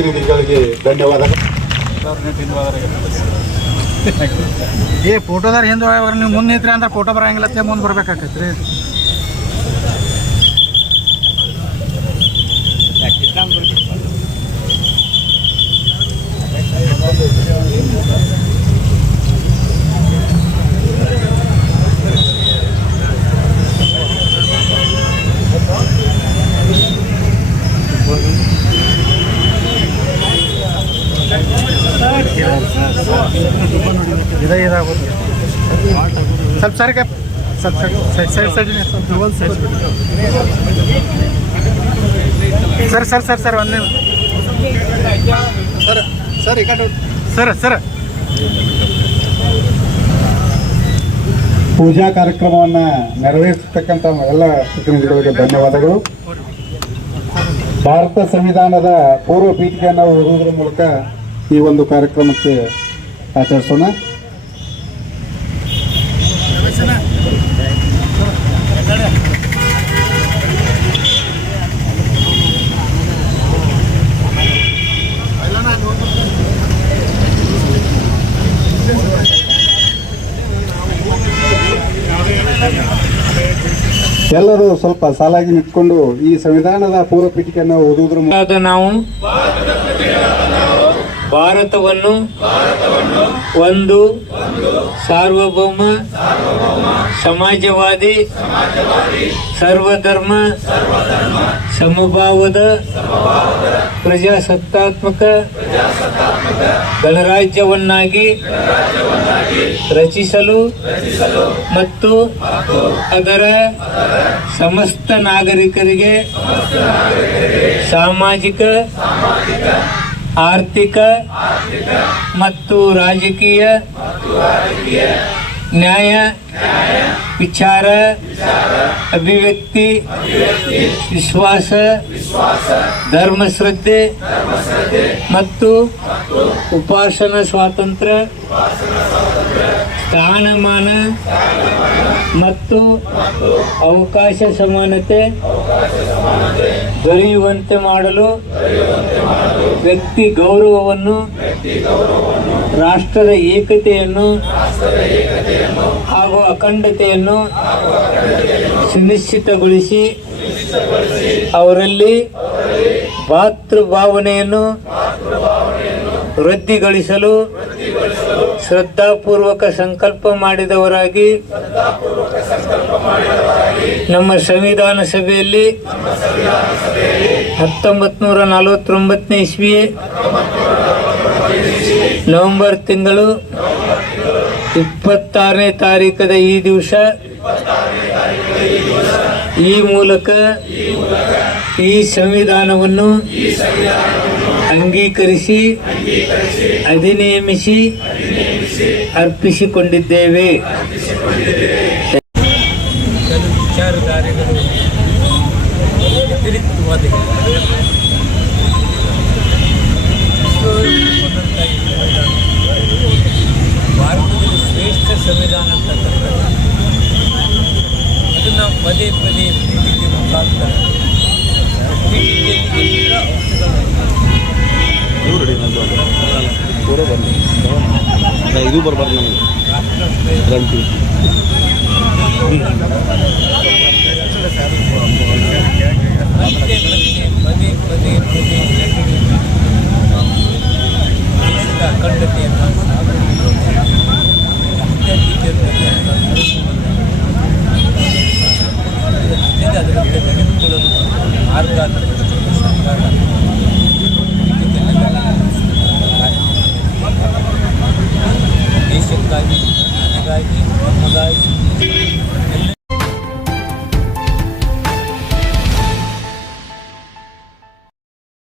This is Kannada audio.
ಪ್ರತಿನಿಧಿಗಳಿಗೆ ಧನ್ಯವಾದಗಳು. ಫೋಟೋದಾರ ಹಿಂದೆ ನೀವು ಮುಂದೆ ನಿಂತ್ರಿ ಅಂದ್ರೆ ಫೋಟೋ ಬರಂಗಿಲ್ಲ, ಮುಂದೆ ಬರ್ಬೇಕಾಕೈತ್ರಿ. ಸ್ವಲ್ಪ ಸರ್ ಸರ್ ಸರ್ ಸರ್ ಒಂದೇ ಸರ್ ಸರ್ ಪೂಜಾ ಕಾರ್ಯಕ್ರಮವನ್ನು ನೆರವೇರಿಸತಕ್ಕಂಥ ಎಲ್ಲ ಪ್ರತಿನಿಧಿಗಳಿಗೆ ಧನ್ಯವಾದಗಳು. ಭಾರತ ಸಂವಿಧಾನದ ಪೂರ್ವ ಪೀಠಿಕೆಯನ್ನು ಓದುವುದರ ಮೂಲಕ ಈ ಒಂದು ಕಾರ್ಯಕ್ರಮಕ್ಕೆ ಆಚರಿಸೋಣ. ಎಲ್ಲರೂ ಸ್ವಲ್ಪ ಸಾಲಾಗಿ ನಿಂತ್ಕೊಂಡು ಈ ಸಂವಿಧಾನದ ಪೂರ್ವ ಪೀಠಿಕೆಯನ್ನು ಓದುವುದರ ಮೂಲಕ ನಾವು ಭಾರತವನ್ನು ಒಂದು ಸಾರ್ವಭೌಮ ಸಮಾಜವಾದಿ ಸರ್ವಧರ್ಮ ಸಮಭಾವದ ಪ್ರಜಾಸತ್ತಾತ್ಮಕ ಗಣರಾಜ್ಯವನ್ನಾಗಿ ರಚಿಸಲು ಮತ್ತು ಅದರ ಸಮಸ್ತ ನಾಗರಿಕರಿಗೆ ಸಾಮಾಜಿಕ ಆರ್ಥಿಕ ಮತ್ತು ರಾಜಕೀಯ ನ್ಯಾಯ ವಿಚಾರ ಅಭಿವ್ಯಕ್ತಿ ವಿಶ್ವಾಸ ಧರ್ಮಶ್ರದ್ಧೆ ಮತ್ತು ಉಪಾಸನಾ ಸ್ವಾತಂತ್ರ್ಯ ಸ್ಥಾನಮಾನ ಮತ್ತು ಅವಕಾಶ ಸಮಾನತೆ ದೊರೆಯುವಂತೆ ಮಾಡಲು ವ್ಯಕ್ತಿ ಗೌರವವನ್ನು ರಾಷ್ಟ್ರದ ಏಕತೆಯನ್ನು ಹಾಗೂ ಅಖಂಡತೆಯನ್ನು ಸುನಿಶ್ಚಿತಗೊಳಿಸಿ ಅವರಲ್ಲಿ ಭಾತೃಭಾವನೆಯನ್ನು ವೃದ್ಧಿಗೊಳಿಸಲು ಶ್ರದ್ಧಾಪೂರ್ವಕ ಸಂಕಲ್ಪ ಮಾಡಿದವರಾಗಿ ನಮ್ಮ ಸಂವಿಧಾನ ಸಭೆಯಲ್ಲಿ 1949ನೇ ಇಸ್ವಿ ನವೆಂಬರ್ ತಿಂಗಳು 26ನೇ ತಾರೀಖದ ಈ ದಿವಸ ಈ ಮೂಲಕ ಈ ಸಂವಿಧಾನವನ್ನು ಅಂಗೀಕರಿಸಿ ಅಧಿನಿಯಮಿಸಿ ಅರ್ಪಿಸಿಕೊಂಡಿದ್ದೇವೆ. ಕೆಲವು ವಿಚಾರಧಾರೆಗಳು ವ್ಯತಿರಿಕ್ತವಾದ ಭಾರತದಲ್ಲಿ ಶ್ರೇಷ್ಠ ಸಂವಿಧಾನ ಅಂತಕ್ಕಂಥದ್ದು ಅದನ್ನು ಪದೇ ಪದೇ ಪೀಠಿಕೆ ಮುಖಾಂತರ ಪೀಠಿಕೆಯಲ್ಲಿ ಎಲ್ಲ ಅಂಶಗಳನ್ನು ಇದು ಬರಬಾರ್ದು ನಮಗೆ ಪದೇ ಪದೇ ದೇಶದ ಅಖಂಡತೆಯನ್ನು